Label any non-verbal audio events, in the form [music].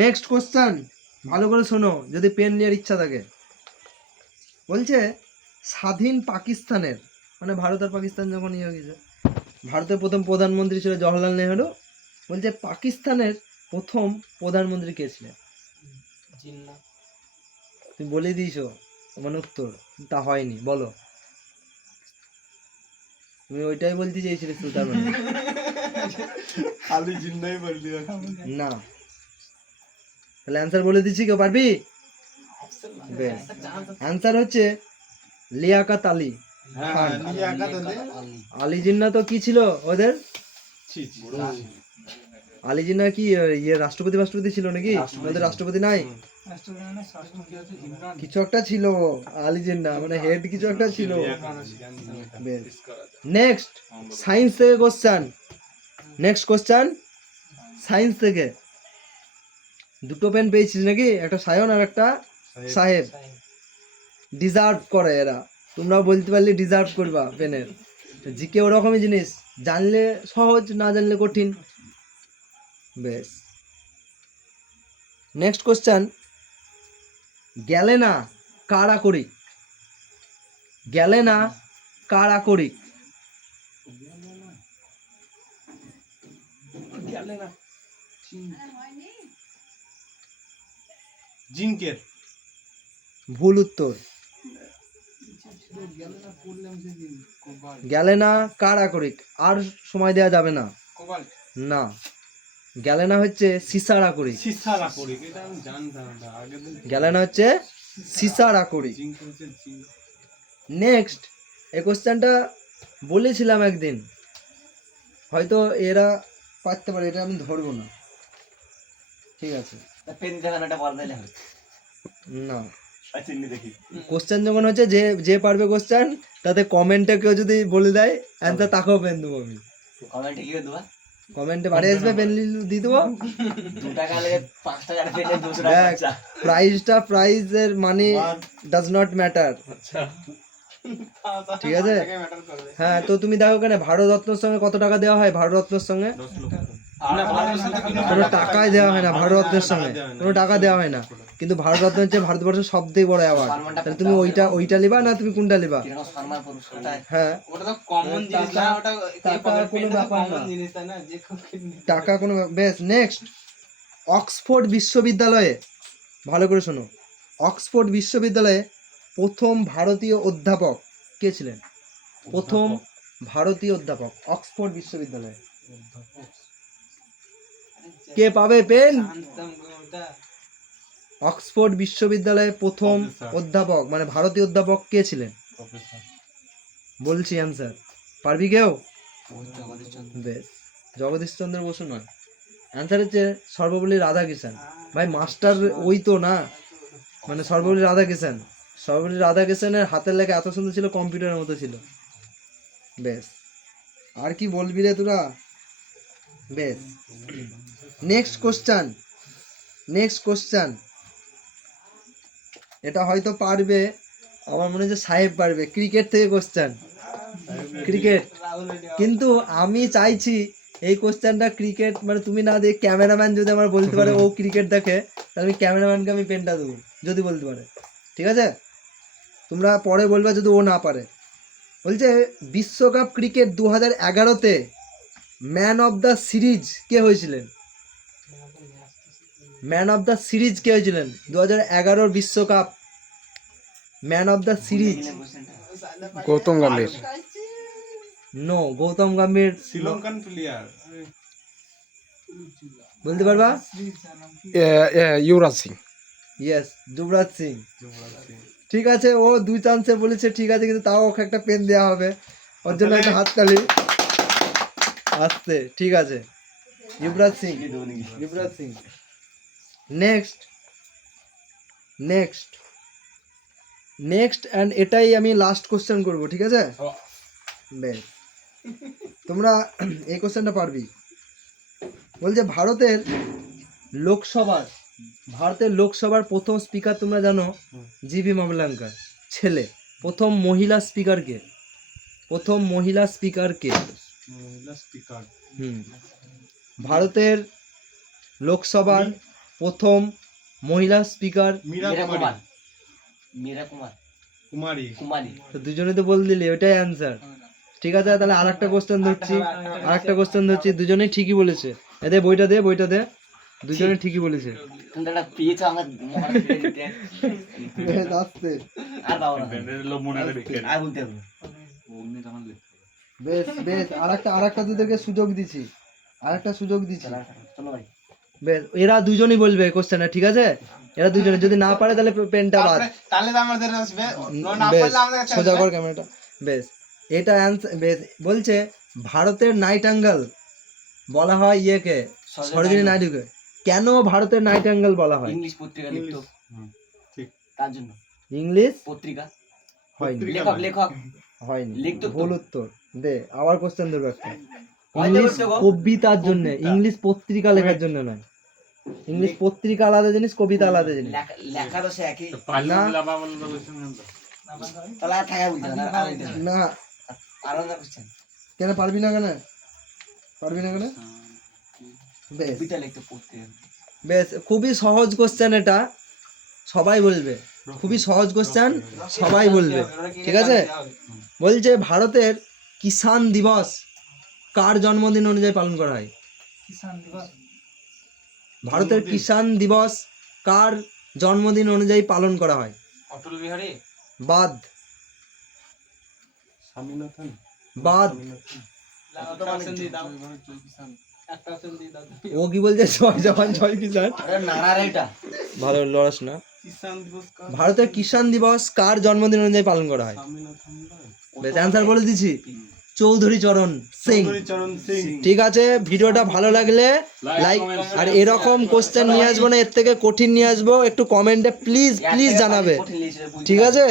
Next question ভালো করে শোনো যদি পেন নেওয়ার ইচ্ছা থাকে। বলছে স্বাধীন পাকিস্তানের মানে ভারত আর পাকিস্তান যখন ইয়ে হয়ে গেছে ভারতের প্রথম প্রধানমন্ত্রী ছিল জওহরলাল নেহেরু। বলছে পাকিস্তানের প্রথম প্রধানমন্ত্রী কে ছিলেন? জিন্না। তুমি বলে দিয়েছ মানে উত্তর তা হয়নি বলো। তুমি ওইটাই বলতে চেয়েছিলে সুলতান মানে খালি জিন্দাই বললি। না তাহলে অ্যান্সার বলে দিচ্ছি কেউ পারবি? বেশ। অ্যান্সার হচ্ছে লিয়াকাত আলী। হ্যাঁ খান। লিয়াকা আলী। জিন্না তো কি ছিল ওদের? আলী জিন্না কি ইয়ে রাষ্ট্রপতি রাষ্ট্রপতি ছিল নাকি? ওদের রাষ্ট্রপতি নাই? কিছু একটা ছিল আলী জিন্না মানে হেড কিছু একটা ছিল। নেক্সট সায়েন্স থেকে কোশ্চেন নেক্সট কোশ্চেন সায়েন্স থেকে। দুটো পেন পেয়েছিস নাকি? একটা সায়ন আর একটা সাহেব। ডিজার্ভ করে এরা। তোমরা বলতে পারলে ডিজার্ভ করবা পেনের জিকে ওরকমই জিনিস। জানলে সহজ না জানলে কঠিন। বেশ নেক্সট কোশ্চেন গেলে না কারা করি? গেলে না কারা করি? জিনকের। ভুল উত্তর। গেলে না কারা করি আর সময় দেওয়া যাবে না। না। গেলে না হচ্ছে সিসারা করি সিসারা করি এটা আমি জানতাম না আগে গেলে না হচ্ছে সিসারা করি জিঙ্ক নেক্সট এই কোশ্চেনটা বলেছিলাম একদিন। হয়তো এরা পারতে পারে এটা আমি ধরবো না। ঠিক আছে। পেন দেখানোটা বল দিলে না। কোশ্চেন যখন হচ্ছে যে যে পারবে কোশ্চেন তাতে কমেন্টে কেউ যদি বলে দেয় অ্যান্সার তাকেও পেন দেবো আমি। কমেন্টে কি দেবো? কমেন্টে বাড়ি আসবে পেন দিয়ে দেবো। দু টাকা লেগে পাঁচ টাকার পেনে দুশো টাকা। প্রাইসটা প্রাইজের মানি ডাজ নট ম্যাটার আচ্ছা। ঠিক আছে? হ্যাঁ তো তুমি দেখো কেন ভারতরত্নর সঙ্গে কত টাকা দেওয়া হয় ভারতরত্নর সঙ্গে? কোনো টাকাই দেওয়া হয় না ভারতরত্নের সঙ্গে। দেওয়া হয় না। কোনো টাকা দেওয়া হয় না। কিন্তু ভারতরত্ন হচ্ছে ভারতবর্ষের সব থেকে বড় অ্যাওয়ার্ড তাহলে তুমি ওইটা ওইটা লিবা না তুমি কোনটা লিবা পুরস্কারটা হ্যাঁ। কোনো ব্যাপার না। টাকা কোনো বেশ নেক্সট অক্সফোর্ড বিশ্ববিদ্যালয়ে ভালো করে শোনো। অক্সফোর্ড বিশ্ববিদ্যালয়ে প্রথম ভারতীয় অধ্যাপক কে ছিলেন? প্রথম ভারতীয় অধ্যাপক অক্সফোর্ড বিশ্ববিদ্যালয়ে। কে পাবে পেন। অক্সফোর্ড বিশ্ববিদ্যালয়ের প্রথম অধ্যাপক মানে ভারতীয় অধ্যাপক কে ছিলেন? বলছি অ্যান্সার পারবি কেউ? বেশ। জগদীশচন্দ্র বসু নয়। অ্যান্সার হচ্ছে সর্বপল্লী রাধাকিষান ভাই মাস্টার ওই তো না। মানে সর্বপল্লী রাধাকিষান সর্বপল্লী রাধাকিষানের হাতের লেখা এত সুন্দর ছিল কম্পিউটারের মতো ছিল। বেশ। আর কি বলবি রে তোরা? বেশ। নেক্সট কোশ্চান নেক্সট কোশ্চান এটা হয়তো পারবে, আমার মনে হচ্ছে সাহেব পারবে। ক্রিকেট থেকে কোশ্চান ক্রিকেট কিন্তু আমি চাইছি এই কোশ্চেনটা ক্রিকেট মানে তুমি না দিয়ে ক্যামেরাম্যান যদি আমার বলতে পারে, ও ক্রিকেট দেখে, তাহলে আমি ক্যামেরাম্যানকে আমি পেনটা দেবো, যদি বলতে পারে। ঠিক আছে? তোমরা পরে বলবে যদি ও না পারে। বলছে, বিশ্বকাপ ক্রিকেট দু হাজার এগারোতে ম্যান অফ দ্য সিরিজ কে হয়েছিলেন? ম্যান অফ দ্য সিরিজ কে হয়েছিলেন? দু হাজার এগারোর বিশ্বকাপ। Man of the series. Gautam Gambhir. No Gautam Gambhir Sri Lankan player বলতে পারবা? ইউরাজ সিং। ইয়েস যুবরাজ সিং। ঠিক আছে ও দুই চান্সে বলেছে ঠিক আছে কিন্তু তাও ওকে একটা পেন দেওয়া হবে। ওর জন্য একটা হাততালি। আসতে ঠিক আছে। Yuvraj Singh Yuvraj Singh. Next next next and এটাই আমি লাস্ট কোশ্চেন করব ঠিক আছে? বেশ। তোমরা [clears throat] এই কোশ্চেনটা পারবি। বলছে ভারতের লোকসভার ভারতের লোকসভার প্রথম স্পিকার তোমরা জানো জিবি মামলাঙ্কার ছেলে। প্রথম মহিলা স্পিকার কে? প্রথম মহিলা স্পিকার কে? মহিলা স্পিকার হুম। ভারতের লোকসভার প্রথম মহিলা স্পিকার মীরা মীরা কুমার। মীরা কুমার। কুমারী। কুমারী। দুজনে তো বল দিলি ওটাই অ্যান্সার ঠিক আছে তাহলে আর একটা কোশ্চেন ধরছি আর একটা কোশ্চেন ধরছি দুজনেই ঠিকই বলেছে। এদের বইটা দে বইটা দে। দুজনে ঠিকই বলেছে। বেশ বেশ আর একটা আর একটা তোদেরকে সুযোগ দিছি আর একটা সুযোগ দিছি চলো ভাই। বেশ এরা দুজনই বলবে কোশ্চেনটা ঠিক আছে? এরা দুজনে যদি না পারে তাহলে পেনটা বাদ। তাহলে তো আমাদের আসবে। না বেশ পারলে আমাদের কাছে সোজা। কর ক্যামেরাটা বেশ এটা অ্যান্সার বেশ বলছে ভারতের নাইটাঙ্গেল বলা হয় ইয়েকে সরোজিনী নাইডুকে। কেন ভারতের নাইটাঙ্গেল বলা হয়? ইংলিশ পত্রিকা লিখতো। ঠিক। তার জন্য। ইংলিশ? পত্রিকা। হয়নি। লেখক লেখক। হয়নি। লিখতো ভুল উত্তর। দে আবার কোশ্চেন দেবো একটা। ইংলিশ কবিতার জন্য ইংলিশ পত্রিকা লেখার জন্য নয়। ইংলিশ পত্রিকা আলাদা জিনিস কবিতা আলাদা জিনিস। লেখা- তো সে একই। না। কেন পারবি না কেন? পারবি না কেন? বেশ। খুবই সহজ কোশ্চেন এটা। সবাই বলবে। খুবই সহজ কোশ্চেন সবাই বলবে। ঠিক আছে? বলছে ভারতের কিষান দিবস। কার জন্মদিন অনুযায়ী পালন করা হয়? ভারতের কিষান দিবস কার জন্মদিন অনুযায়ী পালন করা হয়? অটল বিহারী। বাদ। বাদ। ও কি বলছে? জয় জওয়ান এটা। ভালো লড়াস না। ভারতের কিষান দিবস কার জন্মদিন অনুযায়ী পালন করা হয়? অ্যান্সার বলে দিচ্ছি চৌধুরী চরণ সিং। ঠিক আছে ভিডিওটা ভালো লাগলে লাইক আর এরকম কোশ্চেন নিয়ে আসব না এর থেকে কঠিন নিয়ে আসব একটু কমেন্টে প্লিজ প্লিজ জানাবে। ঠিক আছে?